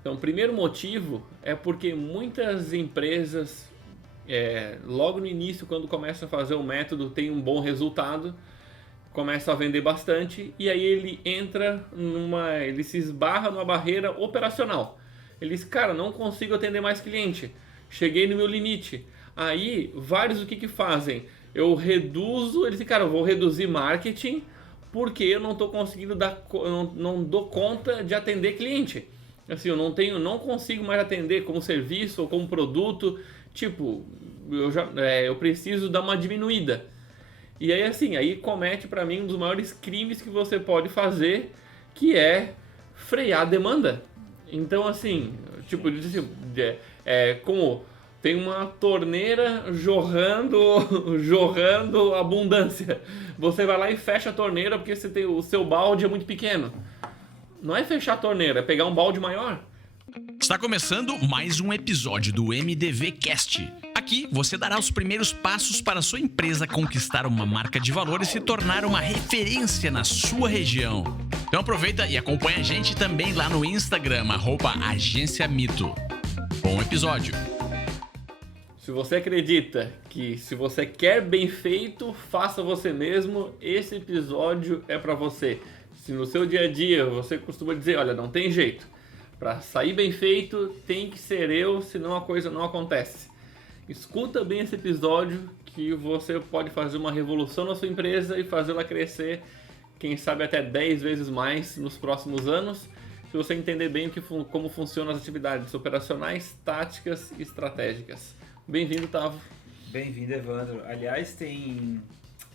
Então, o primeiro motivo é porque muitas empresas, logo no início, quando começam a fazer o método, tem um bom resultado, começa a vender bastante e aí ele se esbarra numa barreira operacional. Ele diz, cara, não consigo atender mais cliente, cheguei no meu limite. Aí, vários o que fazem? Eu reduzo, eles dizem, cara, eu vou reduzir marketing porque eu não estou conseguindo não dou conta de atender cliente. Assim, não consigo mais atender como serviço ou como produto. Tipo, eu preciso dar uma diminuída. E aí assim, aí comete pra mim um dos maiores crimes que você pode fazer, que é frear a demanda. Então assim, tipo, diz assim, como tem uma torneira jorrando abundância. Você vai lá e fecha a torneira porque o seu balde é muito pequeno. Não é fechar a torneira, é pegar um balde maior. Está começando mais um episódio do MDV Cast. Aqui você dará os primeiros passos para a sua empresa conquistar uma marca de valor e se tornar uma referência na sua região. Então aproveita e acompanha a gente também lá no Instagram, @Agência Mito. Bom episódio! Se você acredita que se você quer bem feito, faça você mesmo, esse episódio é para você. Se no seu dia a dia você costuma dizer, olha, não tem jeito, para sair bem feito tem que ser eu, senão a coisa não acontece. Escuta bem esse episódio que você pode fazer uma revolução na sua empresa e fazê-la crescer, quem sabe até 10 vezes mais nos próximos anos, se você entender bem como funcionam as atividades operacionais, táticas e estratégicas. Bem-vindo, Tavo. Bem-vindo, Evandro. Aliás,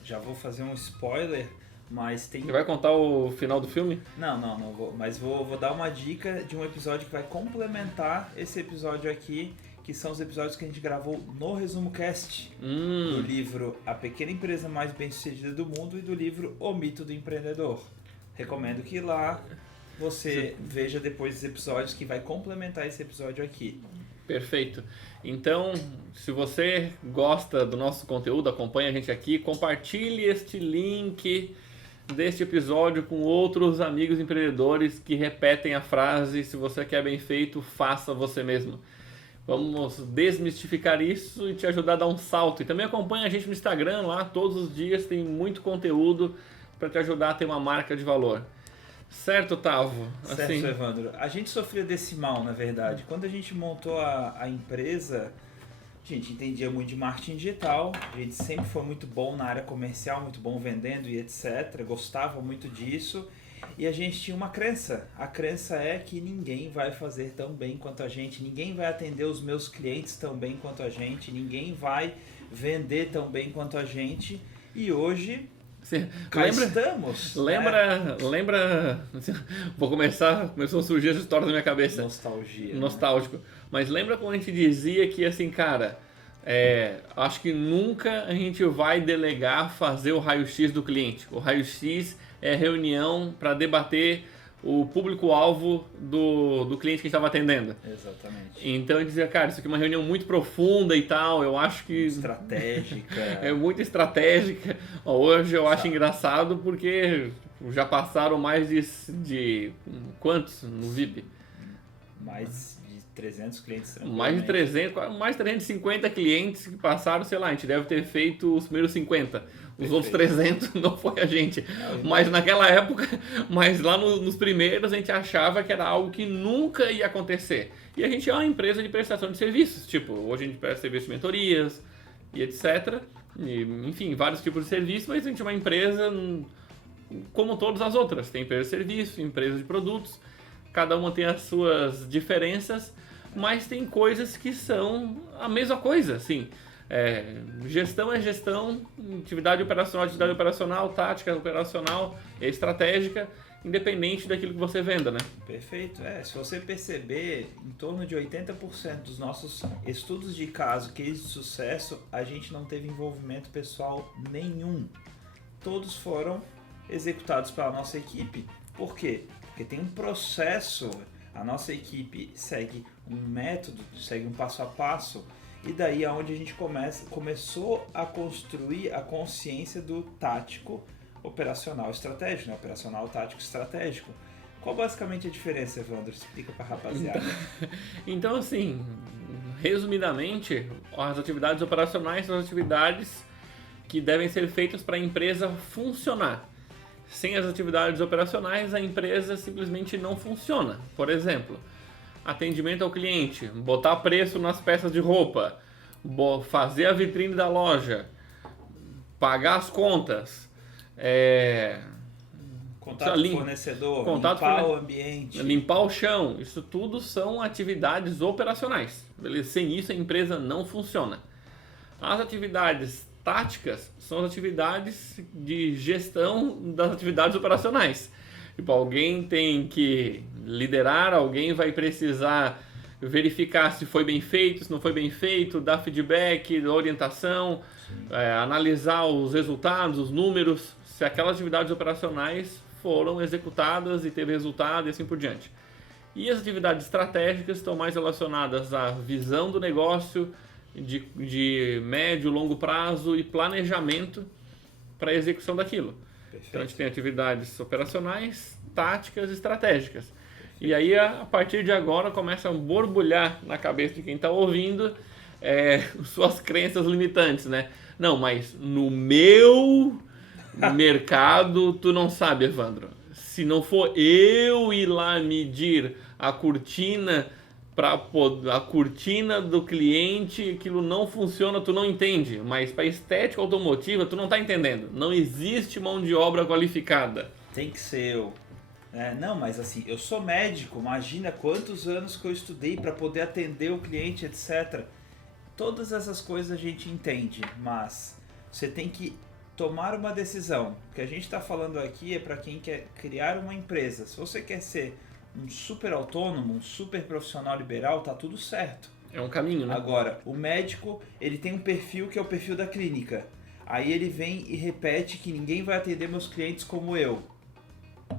já vou fazer um spoiler, mas tem... Você vai contar o final do filme? Não vou, mas vou dar uma dica de um episódio que vai complementar esse episódio aqui, que são os episódios que a gente gravou no Resumo Cast, do livro A Pequena Empresa Mais Bem-Sucedida do Mundo e do livro O Mito do Empreendedor. Recomendo que lá você veja depois os episódios que vai complementar esse episódio aqui. Perfeito. Então, se você gosta do nosso conteúdo, acompanha a gente aqui, compartilhe este link deste episódio com outros amigos empreendedores que repetem a frase, se você quer bem feito, faça você mesmo. Vamos desmistificar isso e te ajudar a dar um salto. E também acompanha a gente no Instagram, lá todos os dias tem muito conteúdo para te ajudar a ter uma marca de valor. Certo, Tavo? Certo, assim... Evandro. A gente sofria desse mal, na verdade. Quando a gente montou a empresa, a gente entendia muito de marketing digital, a gente sempre foi muito bom na área comercial, muito bom vendendo e etc. Gostava muito disso. E a gente tinha uma crença. A crença é que ninguém vai fazer tão bem quanto a gente, ninguém vai atender os meus clientes tão bem quanto a gente, ninguém vai vender tão bem quanto a gente. E hoje... estamos. Lembra, começou a surgir essa história na minha cabeça. Nostálgico. Né? Mas lembra quando a gente dizia que assim, cara, acho que nunca a gente vai delegar fazer o raio-x do cliente. O raio-x é reunião para debater o público-alvo do cliente que a gente estava atendendo. Exatamente. Então eu dizia, cara, isso aqui é uma reunião muito profunda e tal, eu acho que... Estratégica. É muito estratégica. Hoje eu acho engraçado porque já passaram mais de quantos no VIP? Mais de 300 clientes. Mais de 350 clientes que passaram, sei lá, a gente deve ter feito os primeiros 50. Os outros 300 não foi a gente. Mas naquela época, lá nos primeiros, a gente achava que era algo que nunca ia acontecer. E a gente é uma empresa de prestação de serviços. Tipo, hoje a gente presta serviço de mentorias e etc. E, enfim, vários tipos de serviços, mas a gente é uma empresa como todas as outras. Tem empresa de serviço, empresa de produtos. Cada uma tem as suas diferenças, mas tem coisas que são a mesma coisa, assim. Gestão é gestão, atividade operacional, tática operacional, estratégica, independente daquilo que você venda, né? Perfeito. Se você perceber, em torno de 80% dos nossos estudos de caso, case de sucesso, a gente não teve envolvimento pessoal nenhum. Todos foram executados pela nossa equipe. Por quê? Porque tem um processo, a nossa equipe segue um método, segue um passo a passo. E daí é onde a gente começou a construir a consciência do tático, operacional, estratégico, né? Operacional, tático, estratégico. Qual basicamente a diferença, Evandro? Explica pra rapaziada. Então, assim, resumidamente, as atividades operacionais são as atividades que devem ser feitas para a empresa funcionar. Sem as atividades operacionais, a empresa simplesmente não funciona. Por exemplo, atendimento ao cliente, botar preço nas peças de roupa, fazer a vitrine da loja, pagar as contas, contato com o fornecedor, limpar o ambiente, limpar o chão. Isso tudo são atividades operacionais. Beleza? Sem isso a empresa não funciona. As atividades táticas são as atividades de gestão das atividades operacionais. Tipo, alguém tem que liderar, alguém vai precisar verificar se foi bem feito, se não foi bem feito, dar feedback, orientação, analisar os resultados, os números, se aquelas atividades operacionais foram executadas e teve resultado e assim por diante. E as atividades estratégicas estão mais relacionadas à visão do negócio, de médio, longo prazo e planejamento para a execução daquilo. Perfeito. Então a gente tem atividades operacionais, táticas e estratégicas. E aí a partir de agora começa a borbulhar na cabeça de quem está ouvindo suas crenças limitantes, né? Não, mas no meu mercado tu não sabe, Evandro. Se não for eu ir lá medir a cortina do cliente, aquilo não funciona, tu não entende. Mas para estética automotiva, tu não tá entendendo. Não existe mão de obra qualificada. Tem que ser eu. Não, mas assim, eu sou médico, imagina quantos anos que eu estudei para poder atender o cliente, etc. Todas essas coisas a gente entende, mas você tem que tomar uma decisão. O que a gente está falando aqui é para quem quer criar uma empresa. Se você quer ser um super autônomo, um super profissional liberal, tá tudo certo. É um caminho, né? Agora, o médico, ele tem um perfil que é o perfil da clínica. Aí ele vem e repete que ninguém vai atender meus clientes como eu.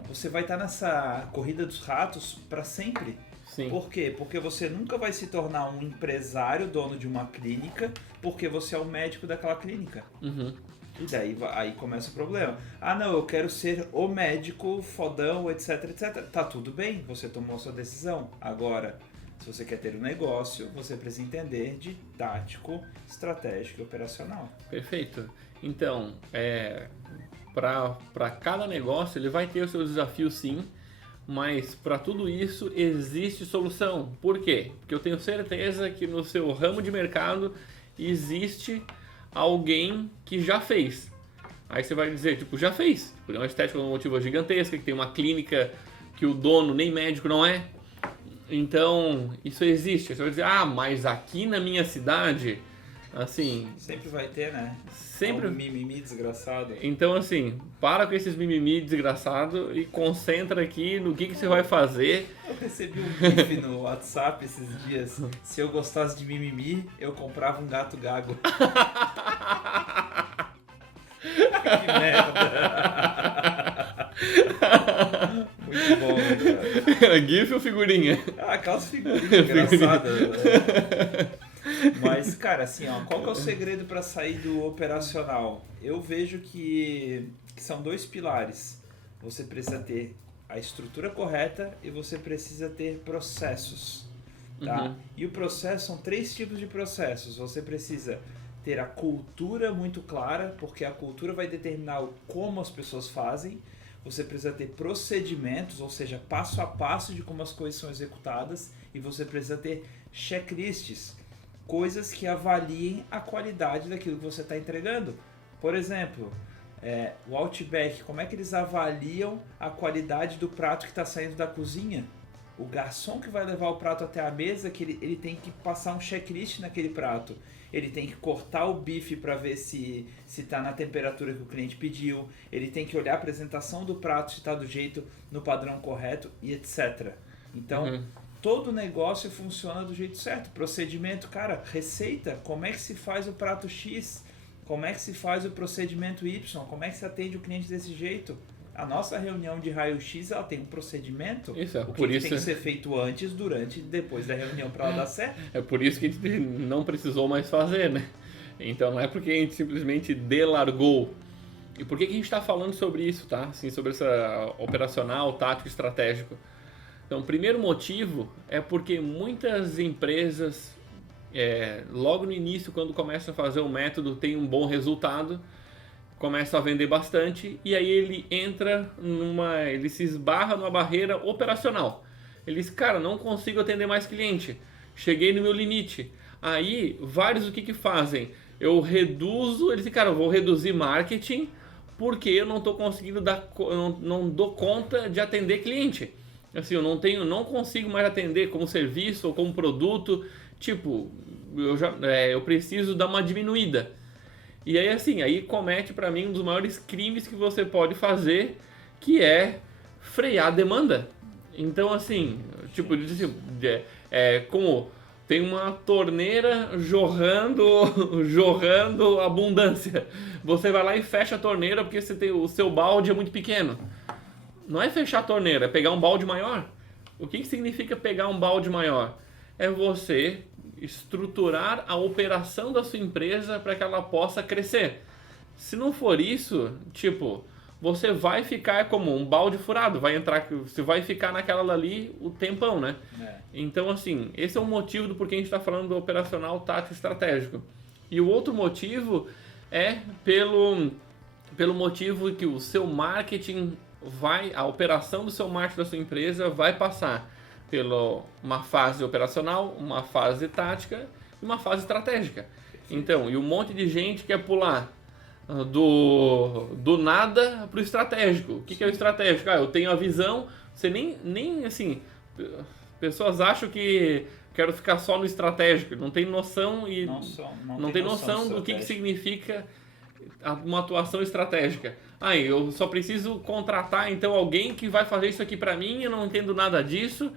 Você vai estar nessa corrida dos ratos para sempre. Sim. Por quê? Porque você nunca vai se tornar um empresário, dono de uma clínica, porque você é o médico daquela clínica. Uhum. E daí aí começa o problema. Ah, não, eu quero ser o médico fodão, etc, etc. Tá tudo bem, você tomou a sua decisão. Agora, se você quer ter um negócio, você precisa entender de tático, estratégico e operacional. Perfeito. Então, para cada negócio ele vai ter o seu desafio, sim, mas para tudo isso existe solução. Por quê? Porque eu tenho certeza que no seu ramo de mercado existe alguém que já fez. Aí você vai dizer, tipo, já fez. É uma estética automotiva gigantesca, que tem uma clínica que o dono nem médico não é. Então, isso existe. Você vai dizer, mas aqui na minha cidade, assim... Sempre vai ter, né? Sempre... Um mimimi desgraçado. Então, assim, para com esses mimimi desgraçado e concentra aqui no que você vai fazer. Eu recebi um gif no WhatsApp esses dias. Se eu gostasse de mimimi, eu comprava um gato gago. Que merda. Muito bom, né, cara? GIF ou figurinha? Aquelas figurinhas engraçadas. Mas, cara, assim, qual que é o segredo para sair do operacional? Eu vejo que são dois pilares. Você precisa ter a estrutura correta e você precisa ter processos, tá? Uhum. E o processo são 3 tipos de processos. Você precisa ter a cultura muito clara, porque a cultura vai determinar como as pessoas fazem. Você precisa ter procedimentos, ou seja, passo a passo de como as coisas são executadas. E você precisa ter checklists, coisas que avaliem a qualidade daquilo que você está entregando. Por exemplo, o Outback, como é que eles avaliam a qualidade do prato que está saindo da cozinha? O garçom que vai levar o prato até a mesa, que ele tem que passar um checklist naquele prato. Ele tem que cortar o bife para ver se está na temperatura que o cliente pediu. Ele tem que olhar a apresentação do prato, se está do jeito, no padrão correto e etc. Então, todo negócio funciona do jeito certo. Procedimento, cara, receita, como é que se faz o prato X? Como é que se faz o procedimento Y? Como é que se atende o cliente desse jeito? A nossa reunião de raio-x, ela tem um procedimento. Isso, o que tem que ser feito antes, durante e depois da reunião para ela dar certo. É por isso que a gente não precisou mais fazer, né? Então não é porque a gente simplesmente delargou E por que a gente está falando sobre isso, tá? Assim, sobre essa operacional, tático, estratégico. Então, o primeiro motivo é porque muitas empresas, logo no início, quando começam a fazer o método, tem um bom resultado, começam a vender bastante e aí ele se esbarra numa barreira operacional. Ele diz, cara, não consigo atender mais cliente, cheguei no meu limite. Aí, vários o que fazem? Eu reduzo, eles dizem, cara, eu vou reduzir marketing porque eu não estou conseguindo não dou conta de atender cliente. Assim, eu não consigo mais atender como serviço ou como produto, tipo, eu preciso dar uma diminuída. E aí, assim, aí comete para mim um dos maiores crimes que você pode fazer, que é frear a demanda. Então, assim, tipo, como tem uma torneira jorrando abundância. Você vai lá e fecha a torneira porque o seu balde é muito pequeno. Não é fechar a torneira, é pegar um balde maior. O que significa pegar um balde maior? É você estruturar a operação da sua empresa para que ela possa crescer. Se não for isso, tipo, você vai ficar como um balde furado, você vai ficar naquela ali o tempão, né? Então, assim, esse é o motivo do porquê a gente está falando do operacional, tático e estratégico. E o outro motivo é pelo motivo que o seu marketing a operação do seu marketing da sua empresa vai passar pela uma fase operacional, uma fase tática e uma fase estratégica. Então, e um monte de gente quer pular do nada para o estratégico. O que é o estratégico? Eu tenho a visão, você nem assim, pessoas acham que quero ficar só no estratégico, não tem noção e não tem noção do que significa uma atuação estratégica. Eu só preciso contratar então alguém que vai fazer isso aqui para mim, eu não entendo nada disso.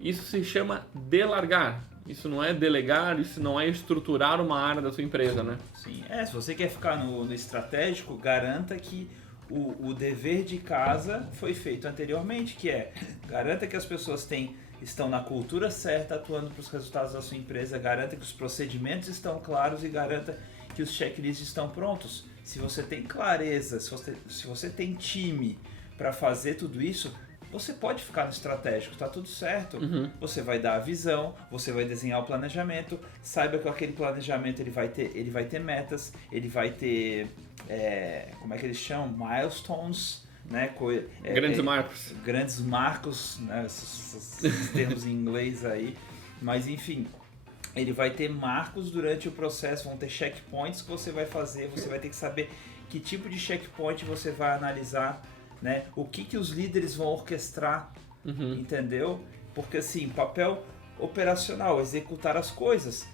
Isso se chama delargar. Isso não é delegar, isso não é estruturar uma área da sua empresa, né? Sim, se você quer ficar no estratégico, garanta que o dever de casa foi feito anteriormente, que garanta que as pessoas estão na cultura certa, atuando para os resultados da sua empresa, garanta que os procedimentos estão claros e garanta que os checklists estão prontos. Se você tem clareza, se você tem time para fazer tudo isso, você pode ficar no estratégico, tá tudo certo. Você vai dar a visão, você vai desenhar o planejamento, saiba que aquele planejamento ele vai ter metas, ele vai ter, como é que eles chamam? Milestones, né? Marcos. Grandes marcos, né? Esses termos em inglês aí, mas enfim, ele vai ter marcos durante o processo, vão ter checkpoints que você vai fazer, você vai ter que saber que tipo de checkpoint você vai analisar, né? O que os líderes vão orquestrar, entendeu? Porque assim, papel operacional, executar as coisas,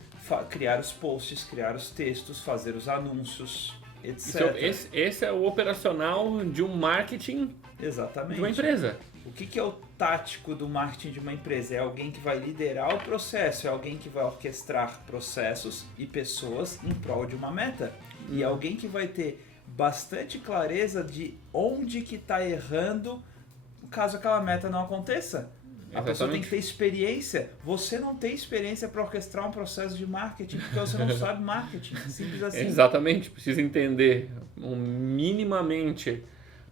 criar os posts, criar os textos, fazer os anúncios, etc. Esse é o operacional de um marketing. Exatamente. De uma empresa. O que é o tático do marketing de uma empresa? É alguém que vai liderar o processo, é alguém que vai orquestrar processos e pessoas em prol de uma meta. E alguém que vai ter bastante clareza de onde que está errando caso aquela meta não aconteça. A pessoa tem que ter experiência. Você não tem experiência para orquestrar um processo de marketing porque você não sabe marketing. Simples assim. Exatamente. Precisa entender minimamente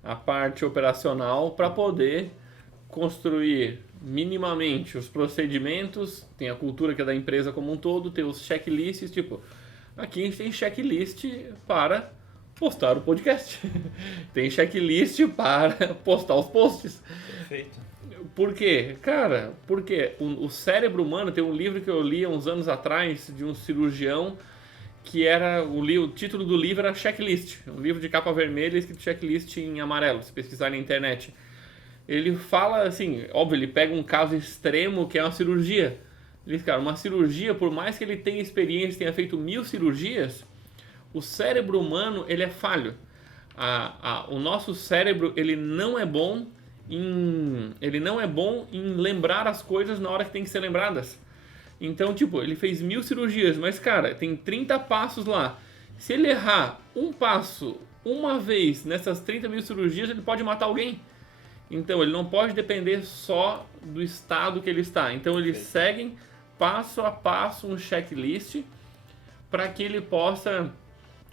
a parte operacional para poder construir minimamente os procedimentos. Tem a cultura que é da empresa como um todo, tem os checklists. Tipo, aqui a gente tem checklist para postar o podcast. Tem checklist para postar os posts. Perfeito. Por quê? Cara, porque o cérebro humano, tem um livro que eu li há uns anos atrás de um cirurgião que era o título do livro era Checklist, um livro de capa vermelha escrito checklist em amarelo, se pesquisar na internet. Ele fala assim, óbvio, ele pega um caso extremo que é uma cirurgia. Ele diz, cara, uma cirurgia, por mais que ele tenha experiência, tenha feito 1000 cirurgias, o cérebro humano, ele é falho. O nosso cérebro, ele não é bom em lembrar as coisas na hora que tem que ser lembradas. Então, tipo, ele fez 1000 cirurgias, mas, cara, tem 30 passos lá. Se ele errar um passo uma vez nessas 30.000 cirurgias, ele pode matar alguém. Então, ele não pode depender só do estado que ele está. Então, eles seguem passo a passo um checklist para que ele possa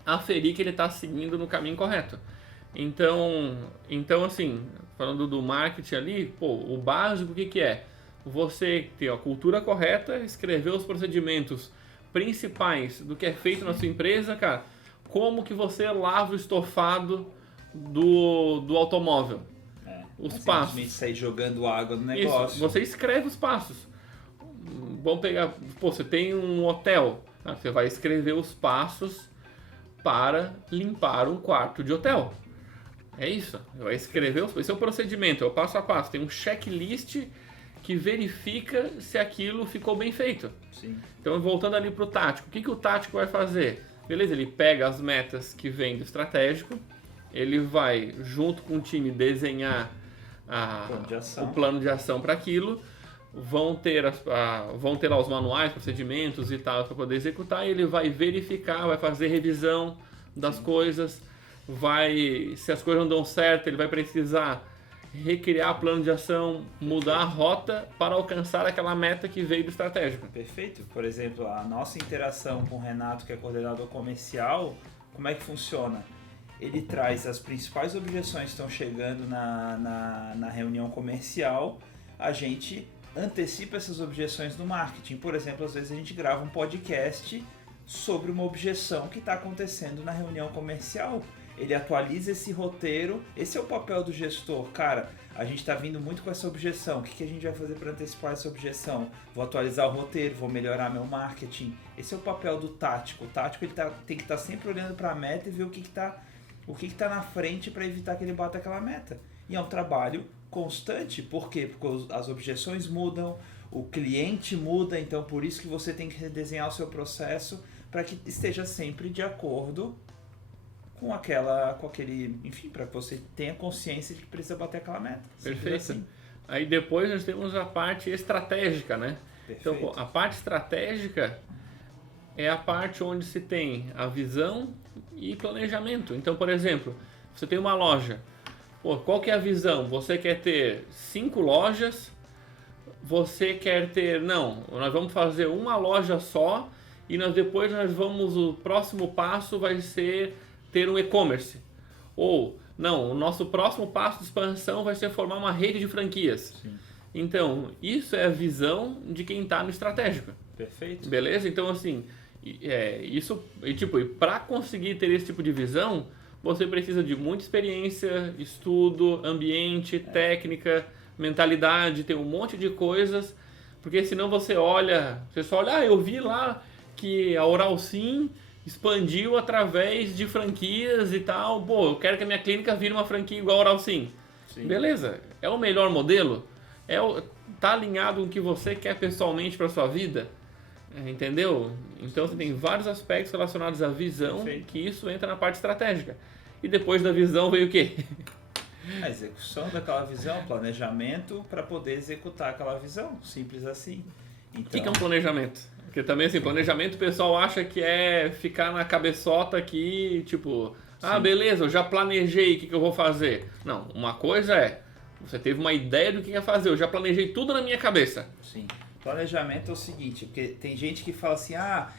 aferir que ele está seguindo no caminho correto. Então assim, falando do marketing ali, pô, o básico o que é? Você ter a cultura correta, escrever os procedimentos principais do que é feito na sua empresa, cara. Como que você lava o estofado do automóvel? Os passos. Simplesmente sair jogando água no negócio. Isso, você escreve os passos. Vamos pegar, pô, você tem um hotel, tá? Você vai escrever os passos para limpar um quarto de hotel. É isso, vai escrever, esse é o procedimento, é o passo a passo. Tem um checklist que verifica se aquilo ficou bem feito. Sim. Então, voltando ali para o tático, o que o tático vai fazer? Beleza, ele pega as metas que vem do estratégico, ele vai, junto com o time, desenhar o plano de ação para aquilo, vão ter lá os manuais, procedimentos e tal para poder executar, e ele vai verificar, vai fazer revisão das coisas, se as coisas não dão certo, ele vai precisar recriar plano de ação, mudar a rota para alcançar aquela meta que veio do estratégico. Perfeito. Por exemplo, a nossa interação com o Renato, que é coordenador comercial, como é que funciona? Ele traz as principais objeções que estão chegando na reunião comercial, a gente antecipa essas objeções no marketing. Por exemplo, às vezes a gente grava um podcast sobre uma objeção que está acontecendo na reunião comercial. Ele atualiza esse roteiro, esse é o papel do gestor. Cara, a gente está vindo muito com essa objeção, o que a gente vai fazer para antecipar essa objeção? Vou atualizar o roteiro, vou melhorar meu marketing. Esse é o papel do tático. O tático ele tem que estar sempre olhando para a meta e ver o que está na frente para evitar que ele bata aquela meta. E é um trabalho constante, por quê? Porque as objeções mudam, o cliente muda, então por isso que você tem que redesenhar o seu processo para que esteja sempre de acordo com aquele, enfim, para que você tenha consciência de que precisa bater aquela meta. Perfeito. Assim. Aí depois nós temos a parte estratégica, né? Perfeito. Então, a parte estratégica é a parte onde se tem a visão e planejamento. Então, por exemplo, você tem uma loja. Pô, qual que é a visão? Você quer ter 5 lojas? Você quer ter... Não, nós vamos fazer uma loja só e o próximo passo vai ser ter um e-commerce. Ou, não, o nosso próximo passo de expansão vai ser formar uma rede de franquias. Sim. Então, isso é a visão de quem está no estratégico. Perfeito. Beleza? Então, assim, e para conseguir ter esse tipo de visão, você precisa de muita experiência, estudo, ambiente, técnica, mentalidade, tem um monte de coisas, porque senão você só olha, eu vi lá que a Oral Sim expandiu através de franquias e tal, pô, eu quero que a minha clínica vire uma franquia igual a Oral Sim. Sim. Beleza, é o melhor modelo? Tá alinhado com o que você quer pessoalmente para sua vida? Entendeu? Então você tem vários aspectos relacionados à visão. Perfeito. Que isso entra na parte estratégica. E depois da visão veio o quê? A execução daquela visão, planejamento para poder executar aquela visão, simples assim. Então... O que é um planejamento? Porque também assim, planejamento o pessoal acha que é ficar na cabeçota aqui, tipo, beleza, eu já planejei o que eu vou fazer. Não, uma coisa é, você teve uma ideia do que ia fazer, eu já planejei tudo na minha cabeça. Sim. Planejamento é o seguinte, porque tem gente que fala assim,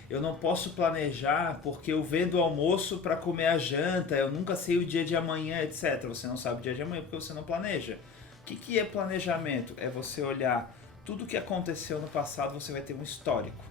eu não posso planejar porque eu vendo o almoço para comer a janta, eu nunca sei o dia de amanhã, etc. Você não sabe o dia de amanhã porque você não planeja. O que é planejamento? É você olhar tudo o que aconteceu no passado, você vai ter um histórico.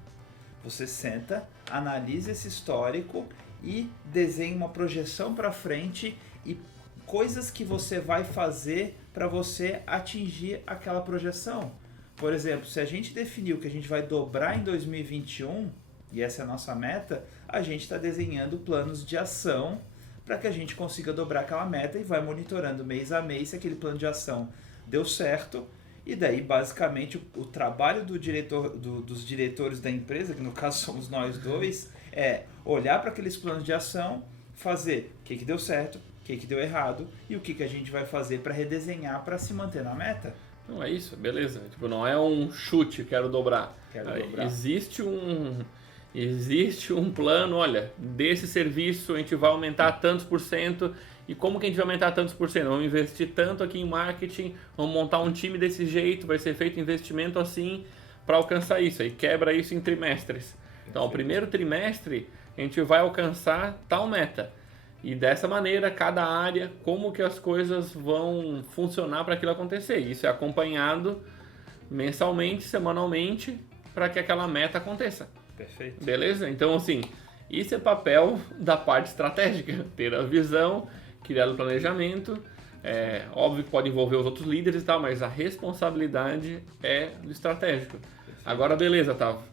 Você senta, analisa esse histórico e desenha uma projeção para frente e coisas que você vai fazer para você atingir aquela projeção. Por exemplo, se a gente definiu que a gente vai dobrar em 2021, e essa é a nossa meta, a gente está desenhando planos de ação para que a gente consiga dobrar aquela meta e vai monitorando mês a mês se aquele plano de ação deu certo. E daí, basicamente, o trabalho dos diretores da empresa, que no caso somos nós dois, é olhar para aqueles planos de ação, fazer o que deu certo, o que deu errado e o que a gente vai fazer para redesenhar para se manter na meta. Não é isso, beleza. Tipo, não é um chute, quero dobrar. Existe um plano, olha, desse serviço a gente vai aumentar tantos por cento. E como que a gente vai aumentar tantos por cento? Vamos investir tanto aqui em marketing, vamos montar um time desse jeito, vai ser feito investimento assim para alcançar isso. Aí quebra isso em trimestres. Então, o primeiro trimestre a gente vai alcançar tal meta. E dessa maneira, cada área, como que as coisas vão funcionar para aquilo acontecer. Isso é acompanhado mensalmente, semanalmente, para que aquela meta aconteça. Perfeito. Beleza? Então, assim, isso é papel da parte estratégica. Ter a visão, criar o planejamento. Óbvio que pode envolver os outros líderes e tal, mas a responsabilidade é do estratégico. Agora, beleza, Tavo.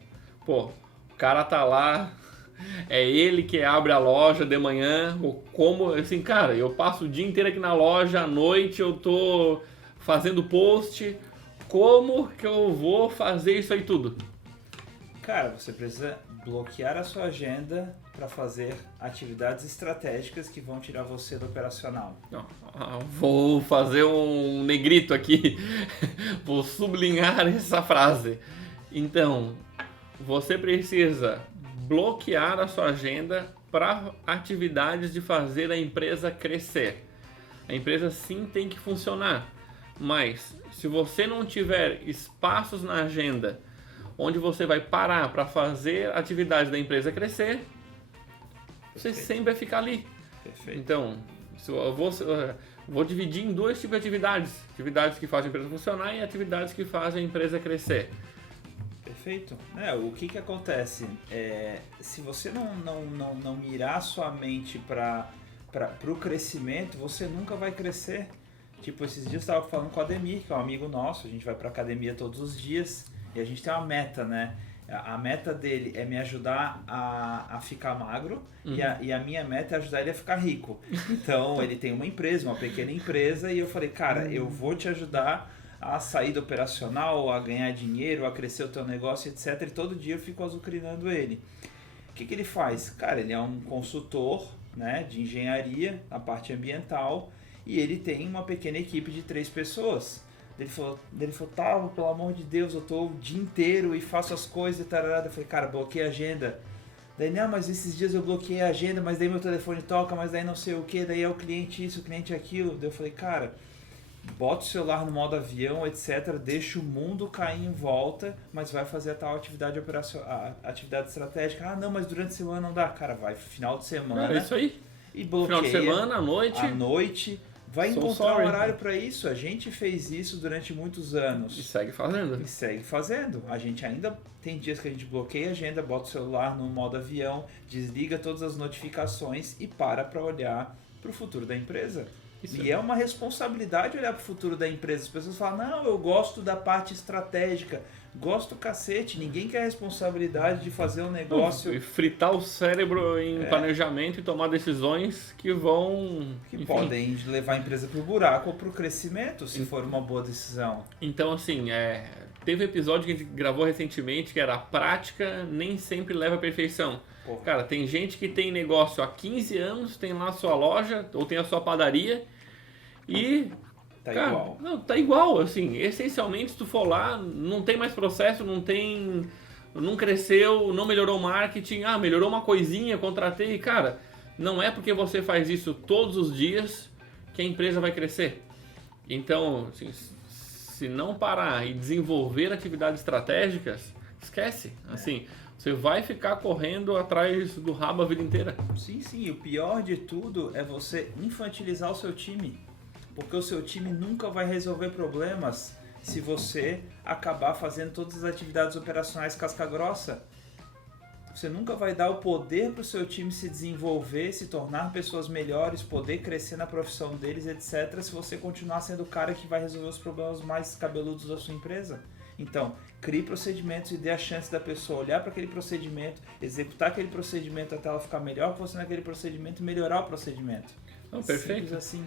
Pô, o cara tá lá, é ele que abre a loja de manhã, ou como, assim, cara, eu passo o dia inteiro aqui na loja, à noite eu tô fazendo post, como que eu vou fazer isso aí tudo? Cara, você precisa bloquear a sua agenda para fazer atividades estratégicas que vão tirar você do operacional. Não, vou fazer um negrito aqui, vou sublinhar essa frase. Então, você precisa bloquear a sua agenda para atividades de fazer a empresa crescer. A empresa sim tem que funcionar, mas se você não tiver espaços na agenda onde você vai parar para fazer a atividade da empresa crescer, você sempre vai ficar ali. Perfeito. Então, eu vou dividir em dois tipos de atividades. Atividades que fazem a empresa funcionar e atividades que fazem a empresa crescer. Perfeito. O que acontece? Se você não mirar sua mente para o crescimento, você nunca vai crescer. Tipo, esses dias eu estava falando com o Ademir, que é um amigo nosso, a gente vai para academia todos os dias e a gente tem uma meta, né? A meta dele é me ajudar a ficar magro e a minha meta é ajudar ele a ficar rico. Então, ele tem uma empresa, uma pequena empresa, e eu falei, cara, eu vou te ajudar a sair do operacional, a ganhar dinheiro, a crescer o teu negócio, etc. E todo dia eu fico azucrinando ele. O que ele faz? Cara, ele é um consultor, né, de engenharia, na parte ambiental, e ele tem uma pequena equipe de 3 pessoas. Ele falou, tá, pelo amor de Deus, eu tô o dia inteiro e faço as coisas e tarará. Eu falei, cara, bloqueei a agenda. Daí, não, mas esses dias eu bloqueei a agenda, mas daí meu telefone toca, mas daí não sei o que, daí é o cliente isso, o cliente aquilo. Daí eu falei, cara, bota o celular no modo avião, etc, deixa o mundo cair em volta, mas vai fazer a tal atividade operacional, a atividade estratégica. Ah, não, mas durante a semana não dá. Cara, vai final de semana. É isso aí. E bloqueia. Final de semana, à noite. Vai encontrar um horário para isso. A gente fez isso durante muitos anos. E segue fazendo. A gente ainda tem dias que a gente bloqueia a agenda, bota o celular no modo avião, desliga todas as notificações e para olhar para o futuro da empresa. Isso. E é uma responsabilidade olhar para o futuro da empresa. As pessoas falam, não, eu gosto da parte estratégica. Gosto cacete, ninguém quer a responsabilidade de fazer um negócio... E fritar o cérebro em planejamento e tomar decisões que vão... Que podem levar a empresa para o buraco ou para o crescimento, se for uma boa decisão. Então, assim, teve um episódio que a gente gravou recentemente que era a prática nem sempre leva à perfeição. Porra. Cara, tem gente que tem negócio há 15 anos, tem lá a sua loja ou tem a sua padaria e... Cara, igual. Não, tá igual, assim, essencialmente se tu for lá, não tem mais processo, não cresceu, não melhorou o marketing, melhorou uma coisinha, contratei, cara, não é porque você faz isso todos os dias que a empresa vai crescer. Então, assim, se não parar e desenvolver atividades estratégicas, esquece, assim, você vai ficar correndo atrás do rabo a vida inteira. Sim, e o pior de tudo é você infantilizar o seu time. Porque o seu time nunca vai resolver problemas se você acabar fazendo todas as atividades operacionais casca grossa. Você nunca vai dar o poder para o seu time se desenvolver, se tornar pessoas melhores, poder crescer na profissão deles, etc. Se você continuar sendo o cara que vai resolver os problemas mais cabeludos da sua empresa. Então, crie procedimentos e dê a chance da pessoa olhar para aquele procedimento, executar aquele procedimento até ela ficar melhor que você naquele procedimento e melhorar o procedimento. Não, perfeito. Assim.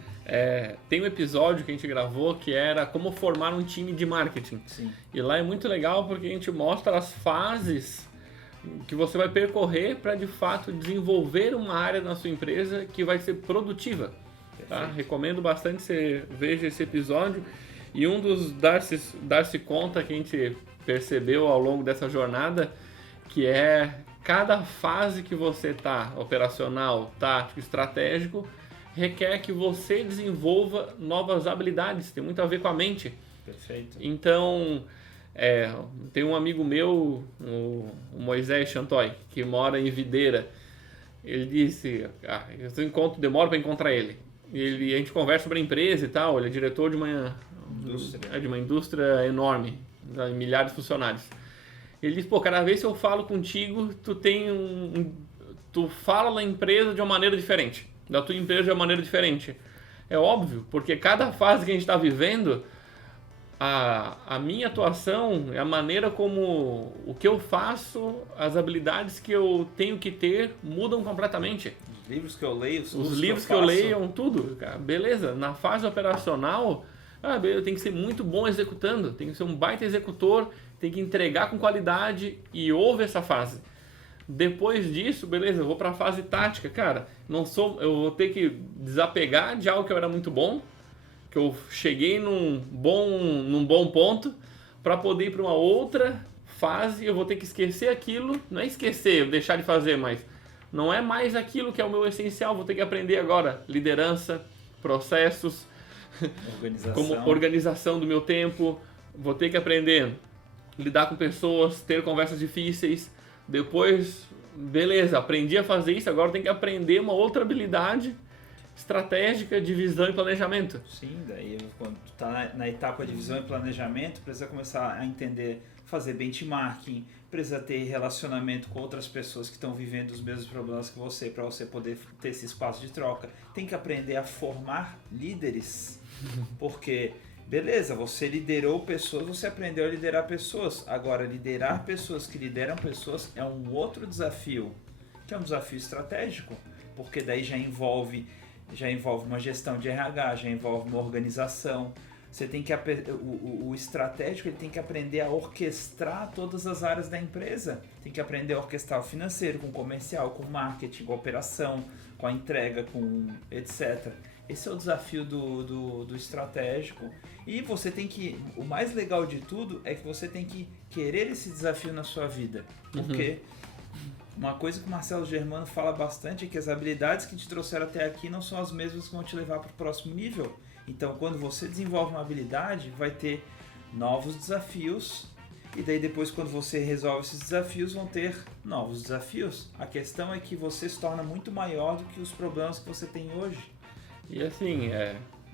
Tem um episódio que a gente gravou que era como formar um time de marketing. Sim. E lá é muito legal porque a gente mostra as fases que você vai percorrer para de fato desenvolver uma área na sua empresa que vai ser produtiva. Tá? Recomendo bastante que você veja esse episódio. E um dos dar-se conta que a gente percebeu ao longo dessa jornada, que é cada fase que você está, operacional, tático, estratégico, requer que você desenvolva novas habilidades, tem muito a ver com a mente. Perfeito. Então, tem um amigo meu, o Moisés Chantoy, que mora em Videira. Ele disse, eu encontro, demoro para encontrar ele. A gente conversa sobre a empresa e tal, ele é diretor de uma indústria enorme, de milhares de funcionários. Ele disse, cada vez que eu falo contigo, tu fala da empresa de uma maneira diferente, da tua empresa de uma maneira diferente. É óbvio, porque cada fase que a gente está vivendo, a minha atuação, a maneira como o que eu faço, as habilidades que eu tenho que ter mudam completamente. Os livros que eu leio, os livros que eu leio, tudo, cara, beleza. Na fase operacional, eu tenho que ser muito bom executando, tem que ser um baita executor, tem que entregar com qualidade e houve essa fase. Depois disso, beleza, eu vou para a fase tática, cara. Eu vou ter que desapegar de algo que eu era muito bom, que eu cheguei num bom ponto, para poder ir para uma outra fase. Eu vou ter que esquecer aquilo, não é esquecer, deixar de fazer, mas não é mais aquilo que é o meu essencial. Vou ter que aprender agora liderança, processos, como organização do meu tempo. Vou ter que aprender a lidar com pessoas, ter conversas difíceis. Depois, beleza, aprendi a fazer isso, agora tem que aprender uma outra habilidade estratégica de visão e planejamento. Sim, daí quando tu tá na etapa de visão e planejamento, precisa começar a entender, fazer benchmarking, precisa ter relacionamento com outras pessoas que estão vivendo os mesmos problemas que você, para você poder ter esse espaço de troca. Tem que aprender a formar líderes, porque beleza, você liderou pessoas, você aprendeu a liderar pessoas. Agora, liderar pessoas que lideram pessoas é um outro desafio, que é um desafio estratégico, porque daí já envolve uma gestão de RH, já envolve uma organização. Você tem que o estratégico, ele tem que aprender a orquestrar todas as áreas da empresa. Tem que aprender a orquestrar o financeiro, com o comercial, com o marketing, com a operação, com a entrega, com etc. Esse é o desafio do estratégico. E você tem que... O mais legal de tudo é que você tem que querer esse desafio na sua vida. Porque uma coisa que o Marcelo Germano fala bastante é que as habilidades que te trouxeram até aqui não são as mesmas que vão te levar para o próximo nível. Então, quando você desenvolve uma habilidade, vai ter novos desafios. E daí depois, quando você resolve esses desafios, vão ter novos desafios. A questão é que você se torna muito maior do que os problemas que você tem hoje. E assim,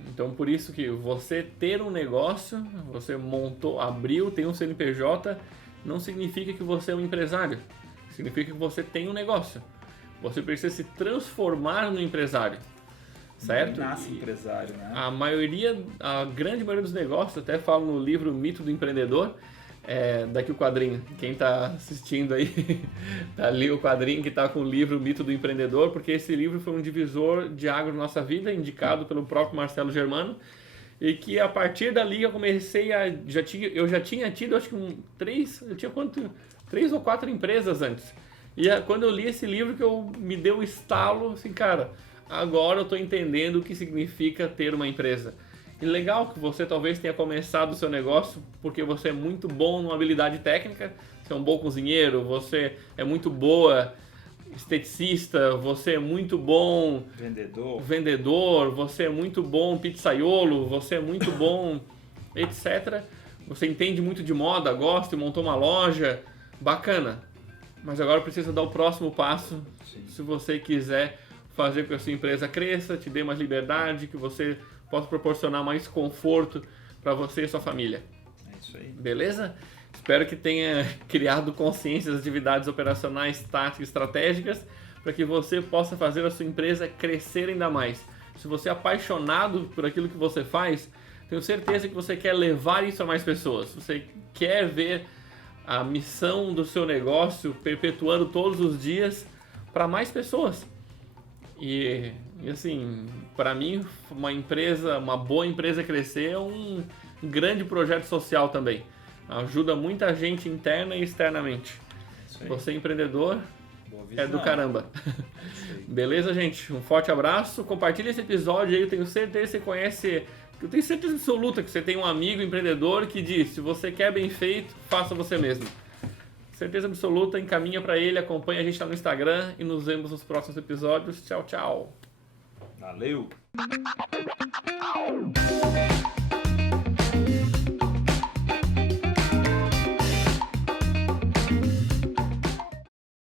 então por isso que você ter um negócio, você montou, abriu, tem um CNPJ, não significa que você é um empresário. Significa que você tem um negócio. Você precisa se transformar no empresário. Certo? Nasce empresário, né? A grande maioria dos negócios, até falo no livro Mito do Empreendedor, daqui o quadrinho. Quem está assistindo aí, tá ali o quadrinho que está com o livro Mito do Empreendedor, porque esse livro foi um divisor de água na nossa vida, indicado pelo próprio Marcelo Germano, e que a partir dali eu comecei eu já tinha tido, acho que 3 ou 4 empresas antes. E quando eu li esse livro que me deu o estalo, assim, cara, agora eu estou entendendo o que significa ter uma empresa. E legal que você talvez tenha começado o seu negócio porque você é muito bom numa habilidade técnica, você é um bom cozinheiro, você é muito boa esteticista, você é muito bom vendedor, você é muito bom pizzaiolo, você é muito bom etc. Você entende muito de moda, gosta e montou uma loja, bacana. Mas agora precisa dar o próximo passo. Sim. Se você quiser fazer com que a sua empresa cresça, te dê mais liberdade, que você possa proporcionar mais conforto para você e sua família. É isso aí. Beleza? Espero que tenha criado consciência das atividades operacionais, táticas e estratégicas para que você possa fazer a sua empresa crescer ainda mais. Se você é apaixonado por aquilo que você faz, tenho certeza que você quer levar isso a mais pessoas. Você quer ver a missão do seu negócio perpetuando todos os dias para mais pessoas. E assim, para mim, uma boa empresa crescer é um grande projeto social também. Ajuda muita gente interna e externamente. Você empreendedor é do caramba. Beleza, gente? Um forte abraço. Compartilha esse episódio aí. Eu tenho certeza que você conhece. Eu tenho certeza absoluta que você tem um amigo empreendedor que diz: se você quer bem feito, faça você mesmo. Certeza absoluta, encaminha para ele, acompanha a gente lá no Instagram e nos vemos nos próximos episódios. Tchau, tchau. Valeu!